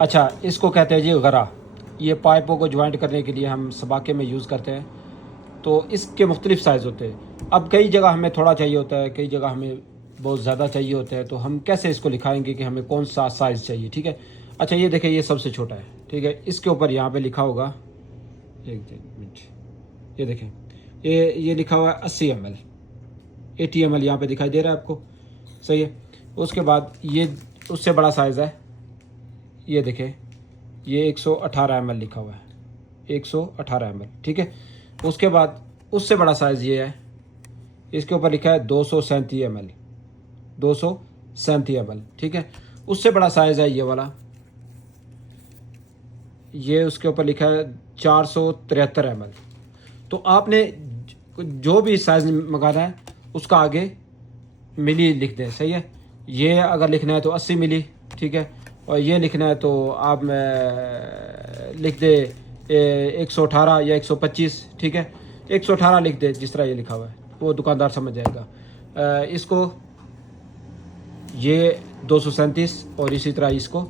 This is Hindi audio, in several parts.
अच्छा, इसको कहते हैं जी गरा। ये पाइपों को ज्वाइंट करने के लिए हम सबाके में यूज़ करते हैं। तो इसके मुख्तलिफ़ साइज़ होते हैं। अब कई जगह हमें थोड़ा चाहिए होता है, कई जगह हमें बहुत ज़्यादा चाहिए होता है। तो हम कैसे इसको लिखाएंगे कि हमें कौन सा साइज़ चाहिए, ठीक है। अच्छा, ये देखें, ये सबसे छोटा है, ठीक है। इसके ऊपर यहाँ पे लिखा होगा, एक मिनट, ये देखें, ये लिखा हुआ है 80 ml, 80 ml यहाँ पे दिखाई दे रहा है आपको, सही है। उसके बाद ये उससे बड़ा साइज़ है, ये देखें, ये 118 ml लिखा हुआ है, 118 ml, ठीक है। उसके बाद उससे बड़ा साइज़ ये है, इसके ऊपर लिखा है 237 ml, 237 ml, ठीक है। उससे बड़ा साइज़ है ये वाला, ये उसके ऊपर लिखा है 473 ml। तो आपने जो भी साइज़ मंगाना है उसका आगे मिली लिख दें, सही है। ये अगर लिखना है तो 80 मिली, ठीक है। और ये लिखना है तो आप लिख दे 118 या 125, ठीक है। 118 लिख दे, जिस तरह ये लिखा हुआ है वो दुकानदार समझ जाएगा। इसको ये 237 और इसी तरह इसको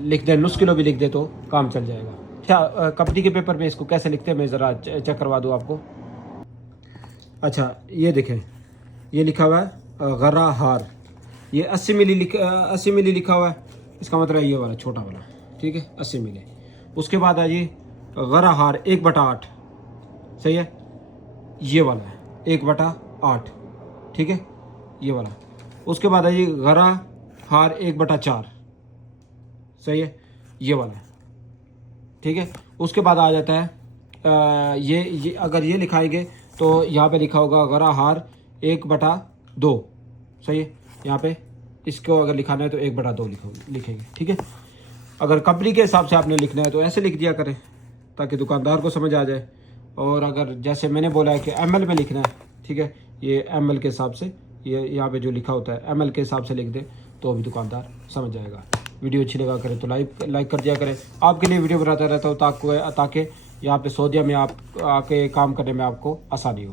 लिख दे, नुस्ख किलो भी लिख दे तो काम चल जाएगा। अच्छा, कंपनी के पेपर पे इसको कैसे लिखते हैं मैं ज़रा चेक करवा दूँ आपको। अच्छा, ये देखें, ये लिखा हुआ है गरा हार, ये 80 मिली लिखा हुआ है। इसका मतलब है ये वाला छोटा वाला, ठीक है, 80 मिली। उसके बाद है ये गरा हार 1/8, सही है, ये वाला है 1/8, ठीक है, ये वाला। उसके बाद है ये गरा हार 1/4, सही है, ये वाला है, ठीक है। उसके बाद आ जाता है ये अगर ये लिखाएंगे तो यहाँ पे लिखा होगा गरा हार 1/2, सही है। यहाँ पे इसको अगर लिखाना है तो 1/2 लिखेंगे, ठीक है। अगर कंपनी के हिसाब से आपने लिखना है तो ऐसे लिख दिया करें ताकि दुकानदार को समझ आ जाए। और अगर जैसे मैंने बोला है कि ml में लिखना है, ठीक है, ये ml के हिसाब से, ये यहाँ पे जो लिखा होता है ml के हिसाब से लिख दें तो भी दुकानदार समझ जाएगा। वीडियो अच्छी लगा करें तो लाइक कर दिया करें। आपके लिए वीडियो बनाता रहता हूँ ताकि यहाँ पे सऊदीया में आप आके काम करने में आपको आसानी हो।